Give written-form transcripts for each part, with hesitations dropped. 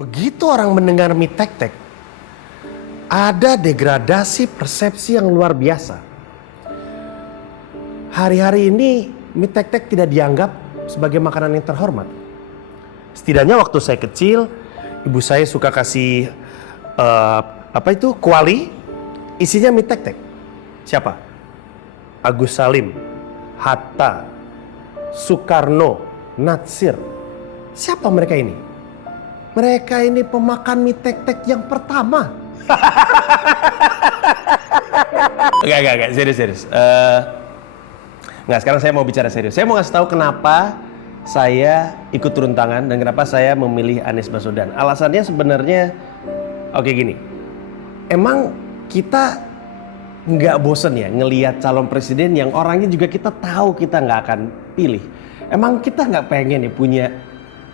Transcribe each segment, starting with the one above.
Begitu orang mendengar mie tek-tek, ada degradasi persepsi yang luar biasa. Hari-hari ini mie tek-tek tidak dianggap sebagai makanan yang terhormat. Setidaknya waktu saya kecil, ibu saya suka kasih kuali, isinya mie tek-tek. Siapa? Agus Salim, Hatta, Soekarno, Natsir. Siapa mereka ini? Mereka ini pemakan mie tek-tek yang pertama. Enggak, serius. Nggak, sekarang saya mau bicara serius. Saya mau ngasih tahu kenapa saya ikut turun tangan dan kenapa saya memilih Anies Baswedan. Alasannya sebenarnya, oke gini. Emang kita nggak bosen ya ngelihat calon presiden yang orangnya juga kita tahu kita nggak akan pilih. Emang kita nggak pengen ya punya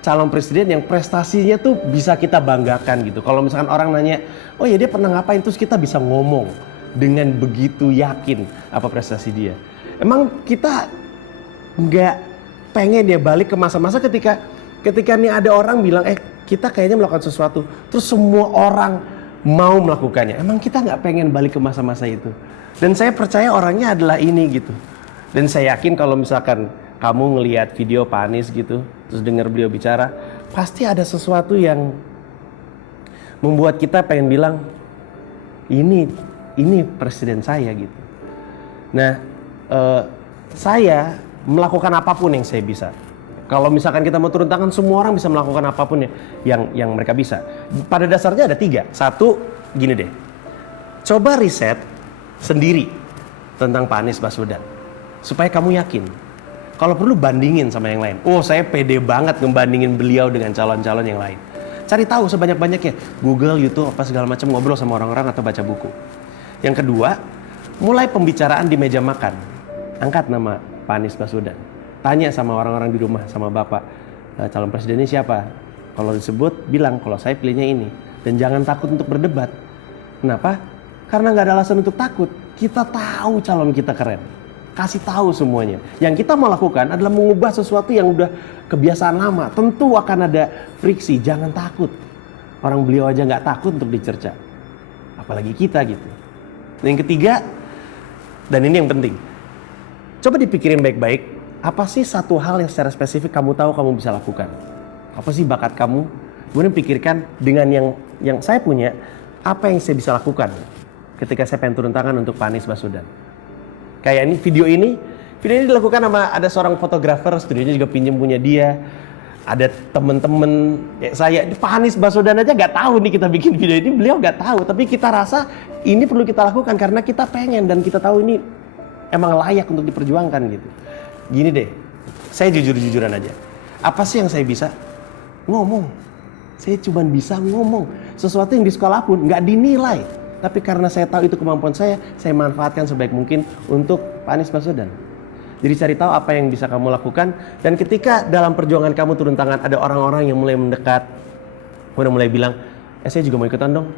calon presiden yang prestasinya tuh bisa kita banggakan gitu. Kalau misalkan orang nanya, oh ya dia pernah ngapain, terus kita bisa ngomong dengan begitu yakin apa prestasi dia. Emang kita nggak pengen ya balik ke masa-masa ketika nih ada orang bilang, kita kayaknya melakukan sesuatu, terus semua orang mau melakukannya. Emang kita nggak pengen balik ke masa-masa itu? Dan saya percaya orangnya adalah ini gitu. Dan saya yakin kalau misalkan kamu ngelihat video Pak Anies gitu, terus dengar beliau bicara, pasti ada sesuatu yang membuat kita pengen bilang, ini presiden saya gitu. Nah, saya melakukan apapun yang saya bisa. Kalau misalkan kita mau turun tangan, semua orang bisa melakukan apapun yang mereka bisa. Pada dasarnya ada 3. Satu, gini deh, coba riset sendiri tentang Pak Anies Baswedan, supaya kamu yakin. Kalau perlu bandingin sama yang lain. Oh, saya pede banget ngebandingin beliau dengan calon-calon yang lain. Cari tahu sebanyak-banyaknya. Google, YouTube, apa segala macam, ngobrol sama orang-orang atau baca buku. Yang kedua, mulai pembicaraan di meja makan. Angkat nama Pak Anies Baswedan. Tanya sama orang-orang di rumah, sama bapak, calon presidennya siapa? Kalau disebut, bilang kalau saya pilihnya ini. Dan jangan takut untuk berdebat. Kenapa? Karena nggak ada alasan untuk takut. Kita tahu calon kita keren. Kasih tahu semuanya. Yang kita mau lakukan adalah mengubah sesuatu yang udah kebiasaan lama. Tentu akan ada friksi. Jangan takut. Orang beliau aja nggak takut untuk dicerca. Apalagi kita gitu. Dan yang ketiga, dan ini yang penting. Coba dipikirin baik-baik. Apa sih satu hal yang secara spesifik kamu tahu kamu bisa lakukan? Apa sih bakat kamu? Kemudian pikirkan dengan yang saya punya, apa yang saya bisa lakukan ketika saya pengen turun tangan untuk Pak Anies Baswedan. Kayak video ini dilakukan sama ada seorang fotografer, studionya juga pinjam punya dia. Ada temen-temen saya, Pak Anies Baswedan aja nggak tahu nih kita bikin video ini, beliau nggak tahu. Tapi kita rasa ini perlu kita lakukan karena kita pengen dan kita tahu ini emang layak untuk diperjuangkan gitu. Gini deh, saya jujur-jujuran aja. Apa sih yang saya bisa? Ngomong. Saya cuma bisa ngomong. Sesuatu yang di sekolah pun nggak dinilai. Tapi karena saya tahu itu kemampuan saya manfaatkan sebaik mungkin untuk Pak Anies Baswedan. Jadi cari tahu apa yang bisa kamu lakukan. Dan ketika dalam perjuangan kamu turun tangan, ada orang-orang yang mulai mendekat, mulai bilang, saya juga mau ikutan dong.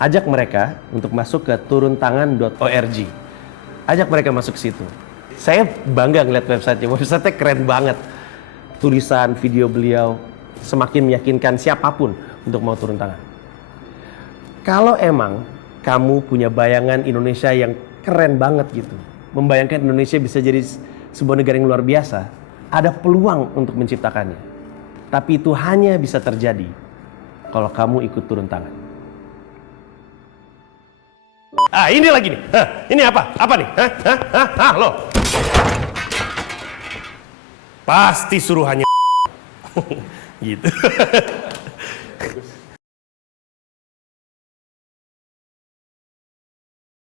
Ajak mereka untuk masuk ke turuntangan.org. Ajak mereka masuk ke situ. Saya bangga ngeliat websitenya. Websitenya keren banget. Tulisan, video beliau semakin meyakinkan siapapun untuk mau turun tangan. Kalau emang kamu punya bayangan Indonesia yang keren banget gitu, membayangkan Indonesia bisa jadi sebuah negara yang luar biasa, ada peluang untuk menciptakannya. Tapi itu hanya bisa terjadi kalau kamu ikut turun tangan. Ini lagi nih. Ini apa? Apa nih? Loh. Pasti suruhannya gitu.